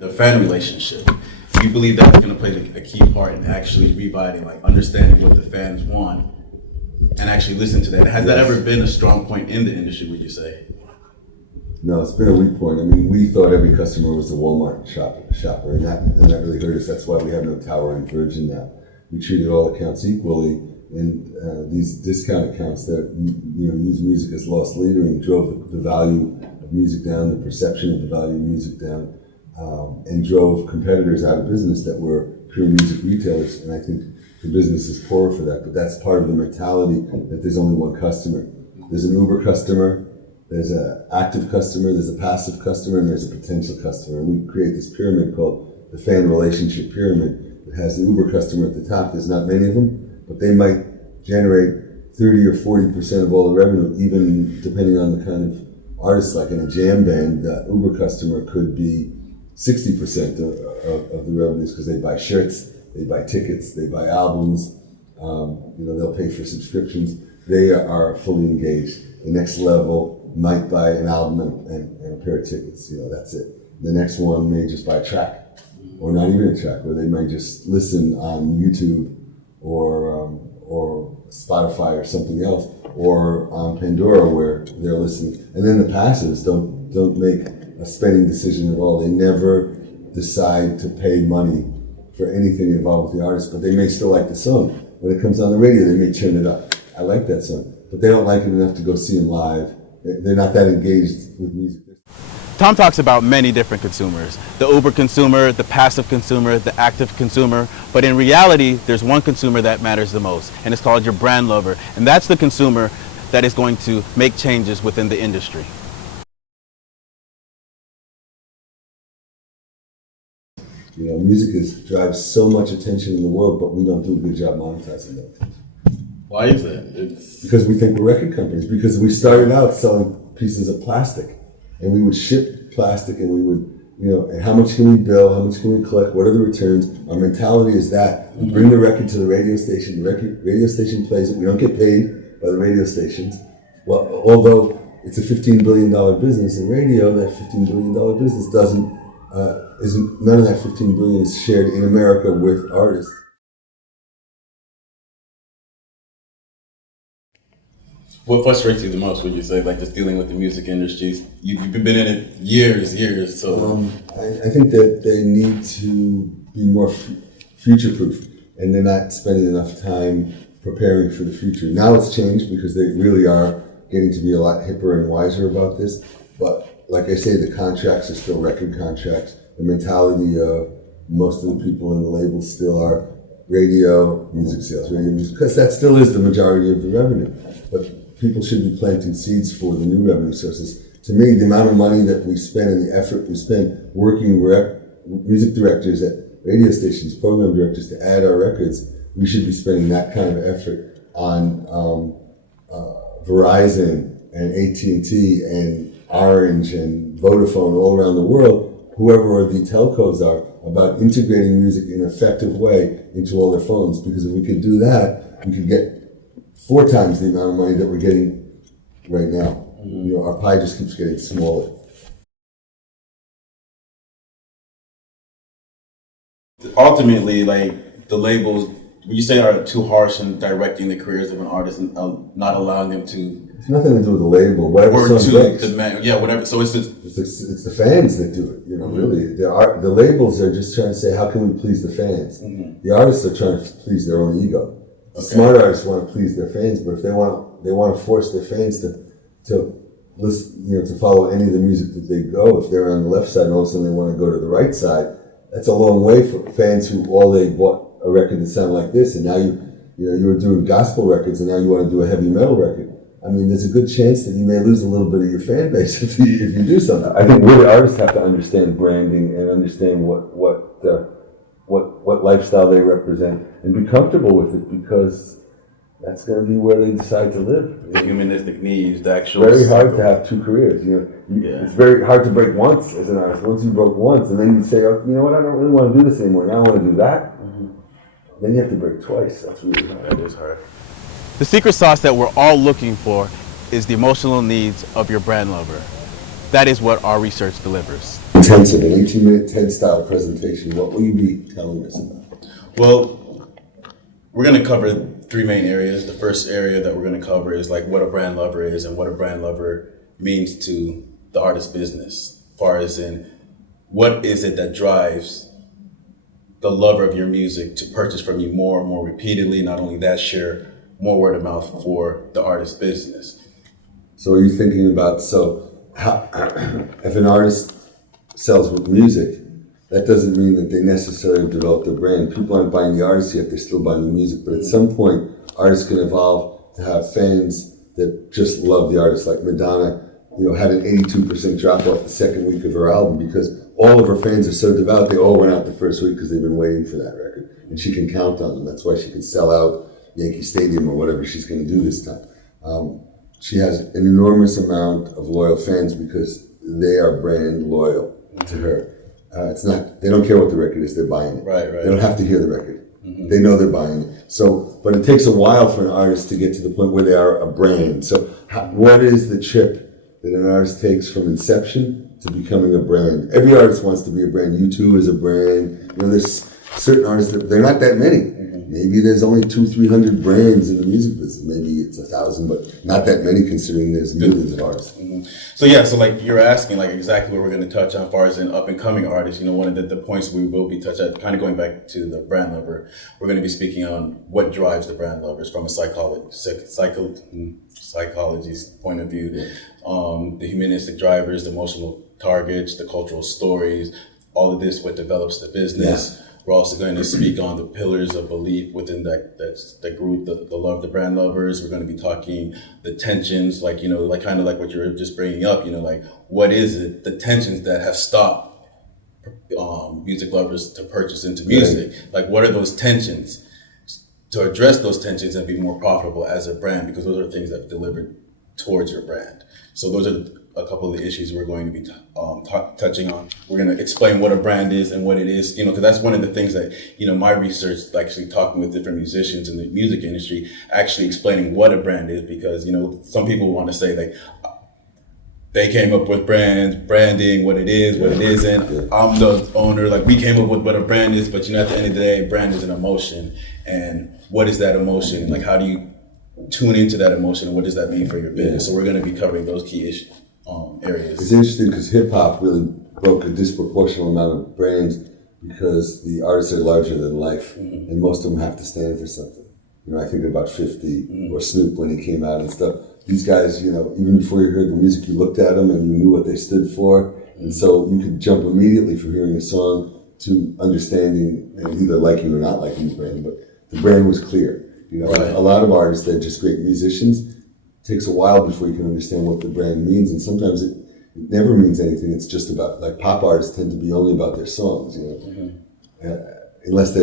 The fan relationship. Do you believe that's going to play a key part in actually reviving, like understanding what the fans want and actually listen to that? Has that ever been a strong point in the industry, would you say? No, it's been a weak point. I mean, we thought every customer was a Walmart shopper, and that really hurt us. That's why we have no tower in Virgin now. We treated all accounts equally, and these discount accounts that use music as loss leadering drove the value of music down, the perception of the value of music down, and drove competitors out of business that were pure music retailers. And I think the business is poor for that. But that's part of the mentality that there's only one customer. There's an Uber customer. There's an active customer, there's a passive customer, and there's a potential customer. And we create this pyramid called the fan relationship pyramid. It has the Uber customer at the top. There's not many of them, but they might generate 30 or 40% of all the revenue, even depending on the kind of artist. Like in a jam band, the Uber customer could be 60% of the revenues because they buy shirts, they buy tickets, they buy albums, they'll pay for subscriptions. They are fully engaged. The next level might buy an album and a pair of tickets, that's it. The next one may just buy a track, or not even a track, where they might just listen on YouTube or Spotify or something else, or on Pandora where they're listening. And then the passives don't make a spending decision at all. They never decide to pay money for anything involved with the artist, but they may still like the song. When it comes on the radio, they may turn it up. I like that song, but they don't like it enough to go see him live. They're not that engaged with music. Tom talks about many different consumers, the Uber consumer, the passive consumer, the active consumer, but in reality, there's one consumer that matters the most, and it's called your brand lover, and that's the consumer that is going to make changes within the industry. Music drives so much attention in the world, but we don't do a good job monetizing that. Why is that? Because we think we're record companies. Because we started out selling pieces of plastic, and we would ship plastic, and we would, and how much can we bill? How much can we collect? What are the returns? Our mentality is that we bring the record to the radio station. The radio station plays it. We don't get paid by the radio stations. Well, although it's a $15 billion business in radio, that $15 billion business none of that $15 billion is shared in America with artists. What frustrates you the most, would you say, like just dealing with the music industry? You've been in it years, so... I think that they need to be more future-proof, and they're not spending enough time preparing for the future. Now it's changed because they really are getting to be a lot hipper and wiser about this, but like I say, the contracts are still record contracts. The mentality of most of the people in the labels still are radio, music sales, because that still is the majority of the revenue. But people should be planting seeds for the new revenue sources. To me, the amount of money that we spend and the effort we spend working music directors at radio stations, program directors to add our records, we should be spending that kind of effort on Verizon and AT&T and Orange and Vodafone all around the world, whoever the telcos are, about integrating music in an effective way into all their phones. Because if we could do that, we could get 4 times the amount of money that we're getting right now. Our pie just keeps getting smaller. Ultimately, like the labels, would you say are too harsh in directing the careers of an artist and not allowing them to? It's nothing to do with the label. Whatever song breaks. Whatever. So it's the fans that do it. Really, the labels are just trying to say, how can we please the fans? Mm-hmm. The artists are trying to please their own ego. The smart artists want to please their fans, but if they want to force their fans to listen, to follow any of the music that they go. If they're on the left side and all of a sudden they want to go to the right side, that's a long way for fans who they bought a record that sounded like this, and now you were doing gospel records, and now you want to do a heavy metal record. I mean, there's a good chance that you may lose a little bit of your fan base if you do something. I think we the artists have to understand branding and understand what lifestyle they represent and be comfortable with it, because that's going to be where they decide to live. The humanistic needs, the actual... It's very hard to have 2 careers. It's very hard to break once as an artist. Once you broke once, and then you say, oh, you know what, I don't really want to do this anymore. Now I want to do that. Mm-hmm. Then you have to break twice. That's really hard. That is hard. The secret sauce that we're all looking for is the emotional needs of your brand lover. That is what our research delivers. intensive, an 18-minute TED-style presentation. What will you be telling us about? Well, we're going to cover three main areas. The first area that we're going to cover is like what a brand lover is and what a brand lover means to the artist business, as far as in what is it that drives the lover of your music to purchase from you more and more repeatedly. Not only that, share more word of mouth for the artist business. So are you thinking about, if an artist sells with music, that doesn't mean that they necessarily have developed a brand. People aren't buying the artist yet, they're still buying the music. But at some point, artists can evolve to have fans that just love the artist. Like Madonna, had an 82% drop off the second week of her album because all of her fans are so devout, they all went out the first week because they've been waiting for that record. And she can count on them. That's why she can sell out Yankee Stadium or whatever she's going to do this time. She has an enormous amount of loyal fans because they are brand loyal to her. They don't care what the record is, they're buying it. Right. They don't have to hear the record. They know they're buying it. So, but it takes a while for an artist to get to the point where they are a brand. So what is the trip that an artist takes from inception to becoming a brand? Every artist wants to be a brand. U2 is a brand. There's certain artists that they're not that many. Maybe there's only 200-300 brands in the music business. Maybe it's 1,000, but not that many considering there's millions of artists. So like you're asking like exactly what we're going to touch on as far as an up and coming artist. One of the points we will be touching on, kind of going back to the brand lover, we're going to be speaking on what drives the brand lovers from a psychology's point of view. The humanistic drivers, the emotional targets, the cultural stories, all of this, what develops the business. Yeah. We're also going to speak on the pillars of belief within that group, the love of the brand lovers. We're going to be talking the tensions, like kind of like what you were just bringing up, like what is it, the tensions that have stopped music lovers to purchase into music? Right. Like what are those tensions? To address those tensions and be more profitable as a brand, because those are things that deliver towards your brand. So those are a couple of the issues we're going to be touching on. We're going to explain what a brand is and what it is, because that's one of the things that, my research, actually talking with different musicians in the music industry, actually explaining what a brand is, because, some people want to say they came up with branding, what it is, what it isn't. Yeah. I'm the owner, we came up with what a brand is, but at the end of the day, brand is an emotion. And what is that emotion? How do you tune into that emotion, and what does that mean for your business? So we're going to be covering those key issues. Areas. It's interesting because hip hop really broke a disproportional amount of brands because the artists are larger than life, and most of them have to stand for something. I think about 50 or Snoop when he came out and stuff. These guys, even before you heard the music, you looked at them and you knew what they stood for, and so you could jump immediately from hearing a song to understanding and either liking or not liking the brand. But the brand was clear. Right. A lot of artists that are just great musicians. Takes a while before you can understand what the brand means, and sometimes it never means anything. It's just about, pop artists tend to be only about their songs, unless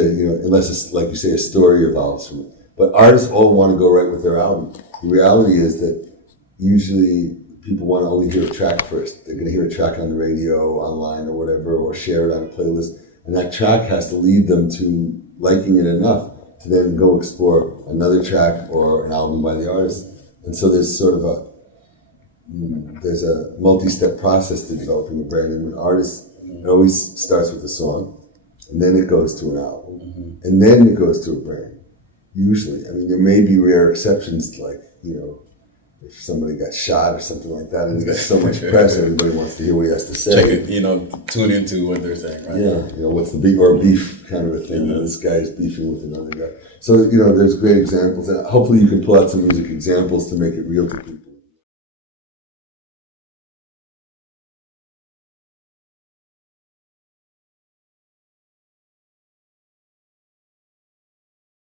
it's, like you say, a story evolves from it. But artists all want to go right with their album. The reality is that usually people want to only hear a track first. They're going to hear a track on the radio, online, or whatever, or share it on a playlist, and that track has to lead them to liking it enough to then go explore another track or an album by the artist. And so there's sort of a multi-step process to developing a brand. And with artists, it always starts with a song, and then it goes to an album, and then it goes to a brand. Usually, there may be rare exceptions, like if somebody got shot or something like that, and he got so much press, everybody wants to hear what he has to say. Check it, tune into what they're saying, right? Yeah, what's the beef, or a beef kind of a thing. This guy is beefing with another guy. So, there's great examples, and hopefully you can pull out some music examples to make it real to people.